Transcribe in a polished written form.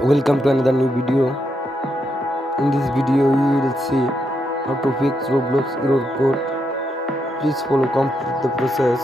Welcome to another new video. In this video, you will see how to fix Roblox error code. Please follow complete the process.